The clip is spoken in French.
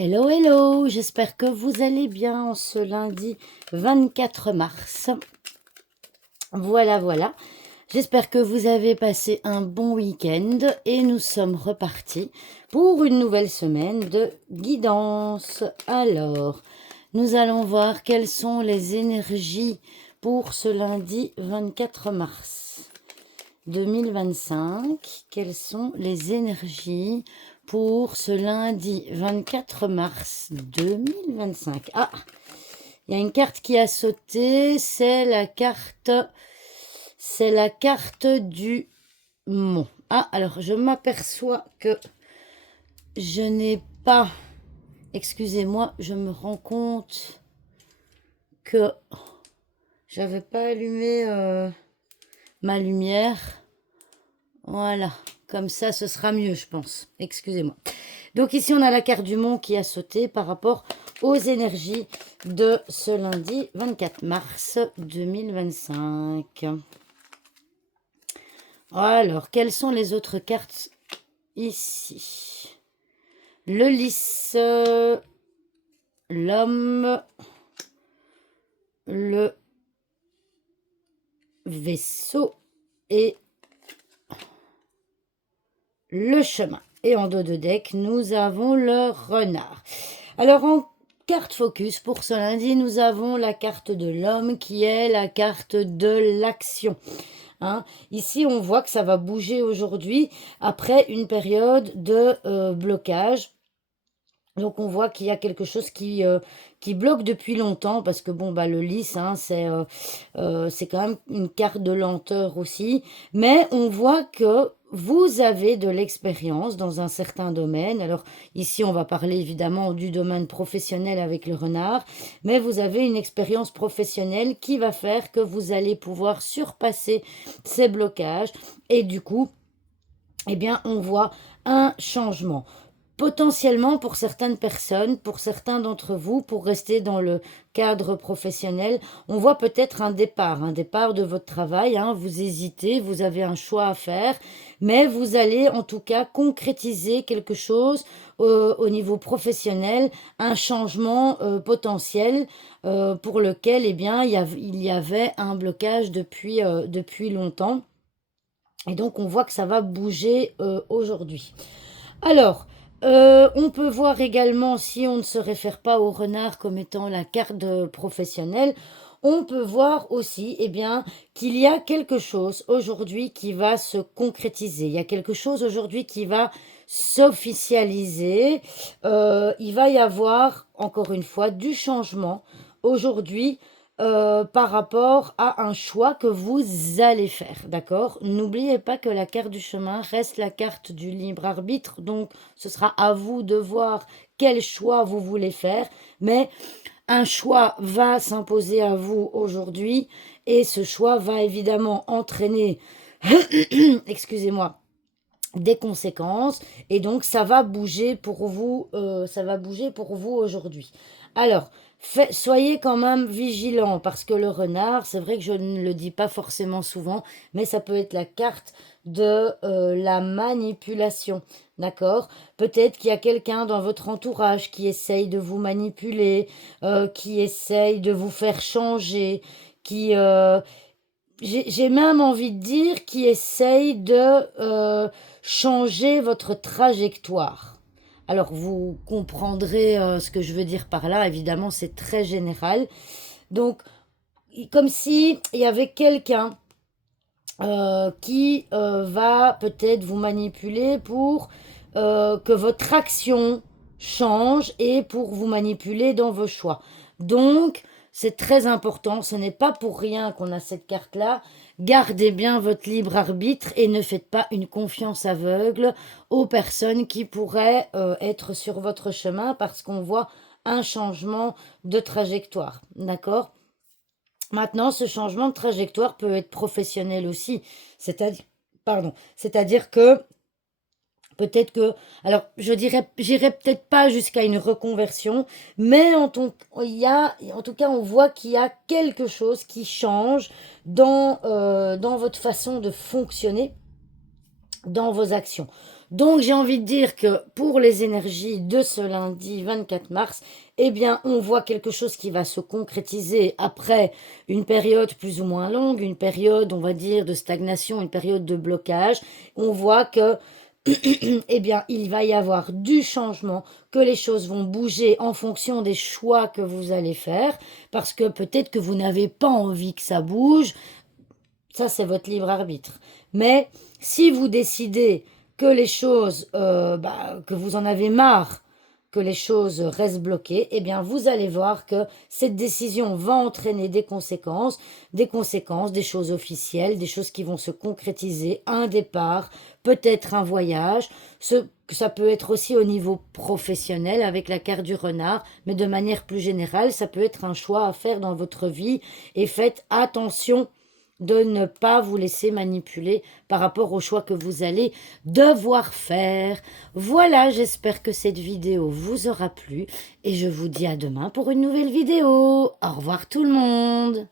Hello, hello, j'espère que vous allez bien en ce lundi 24 mars. Voilà. J'espère que vous avez passé un bon week-end et nous sommes repartis pour une nouvelle semaine de guidance. Alors, nous allons voir quelles sont les énergies pour ce lundi 24 mars 2025. Quelles sont les énergies pour ce lundi 24 mars 2025. Ah, il y a une carte qui a sauté, c'est la carte du mont. Ah, alors je m'aperçois que je n'ai pas, excusez-moi, je me rends compte que j'avais pas allumé ma lumière. Voilà, comme ça ce sera mieux je pense, excusez-moi. Donc ici on a la carte du mont qui a sauté par rapport aux énergies de ce lundi 24 mars 2025. Alors, quelles sont les autres cartes ici? Le lys, l'homme, le vaisseau et le chemin. Et en dos de deck, nous avons le renard. Alors, en carte focus, pour ce lundi, nous avons la carte de l'homme qui est la carte de l'action. Hein. Ici, on voit que ça va bouger aujourd'hui après une période de blocage. Donc, on voit qu'il y a quelque chose qui bloque depuis longtemps parce que, bon, bah, le lys, hein, c'est quand même une carte de lenteur aussi. Mais on voit que vous avez de l'expérience dans un certain domaine. Alors, ici, on va parler évidemment du domaine professionnel avec le renard. Mais vous avez une expérience professionnelle qui va faire que vous allez pouvoir surpasser ces blocages. Et du coup, eh bien, on voit un changement. Potentiellement pour certaines personnes, pour certains d'entre vous, pour rester dans le cadre professionnel, on voit peut-être un départ de votre travail, hein, vous hésitez, vous avez un choix à faire, mais vous allez en tout cas concrétiser quelque chose au niveau professionnel, un changement potentiel pour lequel eh bien, il y avait un blocage depuis longtemps. Et donc on voit que ça va bouger aujourd'hui. Alors, on peut voir également, si on ne se réfère pas au renard comme étant la carte professionnelle, on peut voir aussi eh bien, qu'il y a quelque chose aujourd'hui qui va se concrétiser. Il y a quelque chose aujourd'hui qui va s'officialiser. Il va y avoir, encore une fois, du changement aujourd'hui par rapport à un choix que vous allez faire, d'accord? N'oubliez pas que la carte du chemin reste la carte du libre arbitre, donc ce sera à vous de voir quel choix vous voulez faire, mais un choix va s'imposer à vous aujourd'hui et ce choix va évidemment entraîner, excusez-moi, des conséquences et donc ça va bouger pour vous, aujourd'hui. Alors, soyez quand même vigilants parce que le renard, c'est vrai que je ne le dis pas forcément souvent, mais ça peut être la carte de la manipulation, d'accord? Peut-être qu'il y a quelqu'un dans votre entourage qui essaye de vous manipuler, qui essaye de vous faire changer, qui j'ai même envie de dire qui essaye de changer votre trajectoire. Alors vous comprendrez ce que je veux dire par là, évidemment c'est très général. Donc comme si il y avait quelqu'un qui va peut-être vous manipuler pour que votre action change et pour vous manipuler dans vos choix. Donc, c'est très important, ce n'est pas pour rien qu'on a cette carte-là. Gardez bien votre libre arbitre et ne faites pas une confiance aveugle aux personnes qui pourraient être sur votre chemin parce qu'on voit un changement de trajectoire. D'accord ? Maintenant, ce changement de trajectoire peut être professionnel aussi. C'est-à-dire que peut-être que, alors j'irai peut-être pas jusqu'à une reconversion, mais en tout cas, on voit qu'il y a quelque chose qui change dans votre façon de fonctionner, dans vos actions. Donc j'ai envie de dire que pour les énergies de ce lundi 24 mars, eh bien on voit quelque chose qui va se concrétiser après une période plus ou moins longue, une période on va dire de stagnation, une période de blocage. On voit que eh bien, il va y avoir du changement, que les choses vont bouger en fonction des choix que vous allez faire, parce que peut-être que vous n'avez pas envie que ça bouge, ça c'est votre libre arbitre. Mais si vous décidez que les choses, que vous en avez marre, que les choses restent bloquées, eh bien vous allez voir que cette décision va entraîner des conséquences, des choses officielles, des choses qui vont se concrétiser, un départ, peut-être un voyage. Ça peut être aussi au niveau professionnel avec la carte du renard, mais de manière plus générale, ça peut être un choix à faire dans votre vie et faites attention de ne pas vous laisser manipuler par rapport au choix que vous allez devoir faire. Voilà, j'espère que cette vidéo vous aura plu et je vous dis à demain pour une nouvelle vidéo. Au revoir tout le monde.